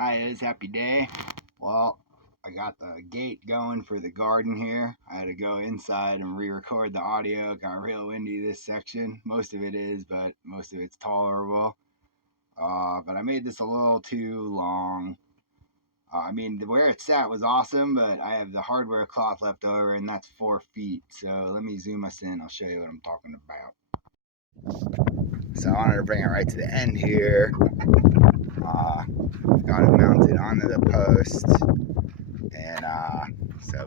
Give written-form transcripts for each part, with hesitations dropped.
Hi, it's happy day. Well, I got the gate going for the garden here. I had to go inside and re-record the audio. It got real windy this section. Most of it is, but most of it's tolerable. But I made this a little too long. I mean, where it sat was awesome, but I have the hardware cloth left over, and that's 4 feet. So let me zoom us in. I'll show you what I'm talking about. So I wanted to bring it right to the end here. Got it mounted onto the post, and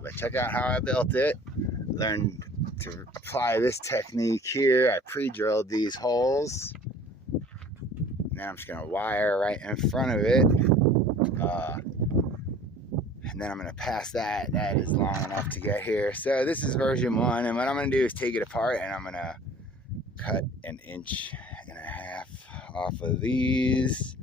but check out how I built it. Learned to apply this technique here. I pre-drilled these holes. Now I'm just gonna wire right in front of it, and then I'm gonna pass that. That is long enough to get here. So this is version 1, and what I'm gonna do is take it apart, and I'm gonna cut 1.5 inches off of these.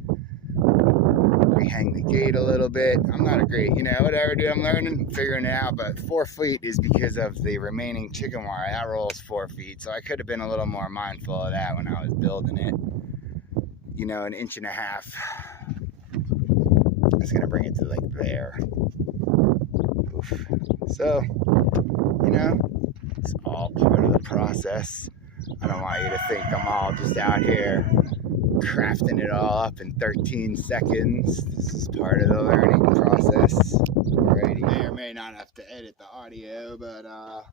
Rehang the gate a little bit. I'm not a great, whatever, dude. I'm learning, figuring it out, but 4 feet is because of the remaining chicken wire. That rolls 4 feet, so I could have been a little more mindful of that when I was building it. 1.5 inches. It's gonna bring it to like there. Oof. So, it's all part of the process. I don't want you to think I'm all just out here crafting it all up in 13 seconds. This is part of the learning process. Alrighty. May or may not have to edit the audio, but I'm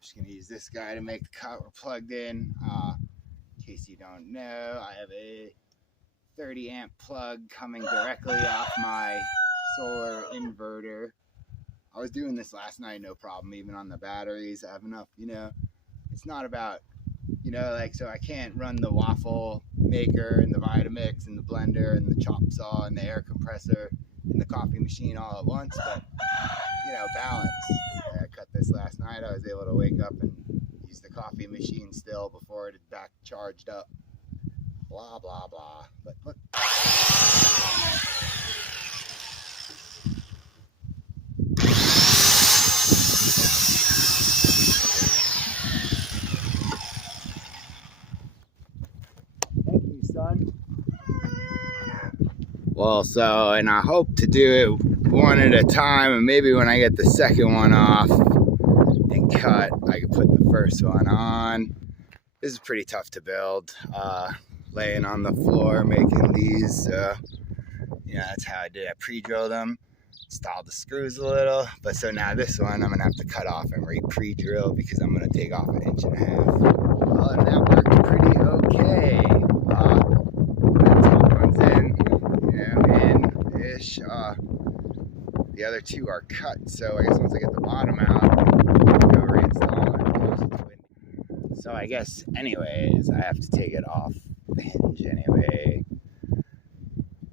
just gonna use this guy to make the cut. We're plugged in. In case you don't know, I have a 30 amp plug coming directly off my solar inverter. I was doing this last night, no problem, even on the batteries. I have enough, it's not about, so I can't run the waffle maker and the Vitamix and the blender and the chop saw and the air compressor and the coffee machine all at once, but, balance. I cut this last night. I was able to wake up and use the coffee machine still before it had back charged up. Blah, blah, blah. But look. Thank you, son. Well, and I hope to do it one at a time, and maybe when I get the second one off and cut, I can put the first one on. This is pretty tough to build. Laying on the floor, making these, that's how I did it. I pre-drilled them, installed the screws a little, but so now this one I'm gonna have to cut off and pre-drill because I'm gonna take off 1.5 inches. Well, and that worked pretty okay. That top one's in-ish. The other two are cut, so I guess once I get the bottom out, I'll go reinstall it. So I guess, anyways, I have to take it off the hinge anyway.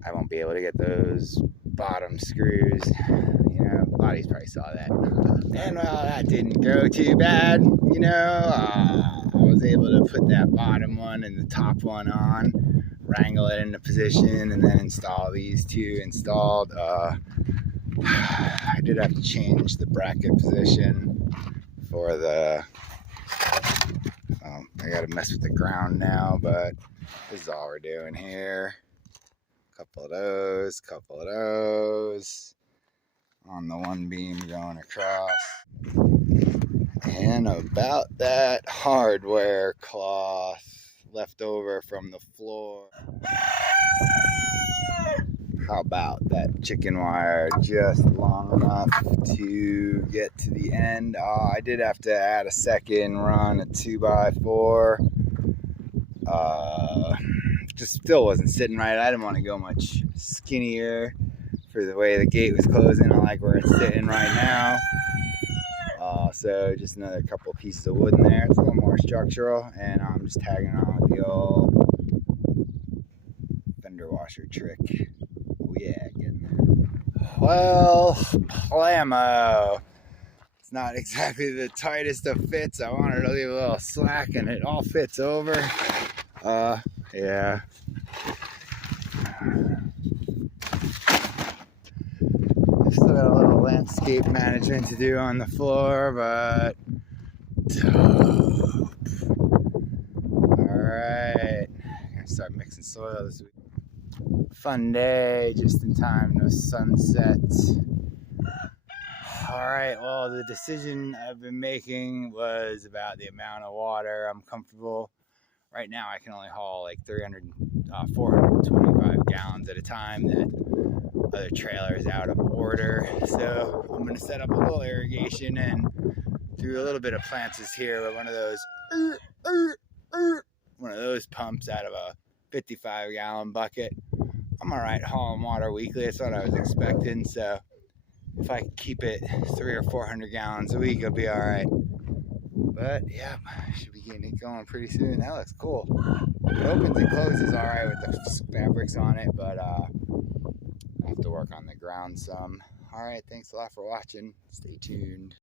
I won't be able to get those bottom screws. A lot of you probably saw that. And well, that didn't go too bad. I was able to put that bottom one and the top one on, wrangle it into position, and then install these two installed. I did have to change the bracket position for the. I gotta mess with the ground now, but this is all we're doing here. Couple of those on the one beam going across, and about that hardware cloth left over from the floor. How about that chicken wire just long enough to get to the end? I did have to add a second run, a 2x4. Just still wasn't sitting right. I didn't want to go much skinnier for the way the gate was closing. I like where it's sitting right now. So just another couple of pieces of wood in there. It's a little more structural, and I'm just tagging on with the old fender washer trick. Oh yeah, getting there. Well, Plamo. It's not exactly the tightest of fits. I wanted to leave a little slack, and it all fits over. Yeah. Still got a little landscape management to do on the floor, but dope. Alright. I'm gonna start mixing soil this week. fun day, just in time to sunset. Alright, well, the decision I've been making was about the amount of water I'm comfortable. Right now I can only haul like 425 gallons at a time. That other trailer is out of order. So I'm going to set up a little irrigation and do a little bit of planters here with one of those pumps out of a 55 gallon bucket. I'm alright hauling water weekly. That's what I was expecting. So if I keep it 300 or 400 gallons a week, I'll be alright. But yeah, I should be getting it going pretty soon. That looks cool. It opens and closes alright with the fabrics on it, but I have to work on the ground some. Alright, thanks a lot for watching. Stay tuned.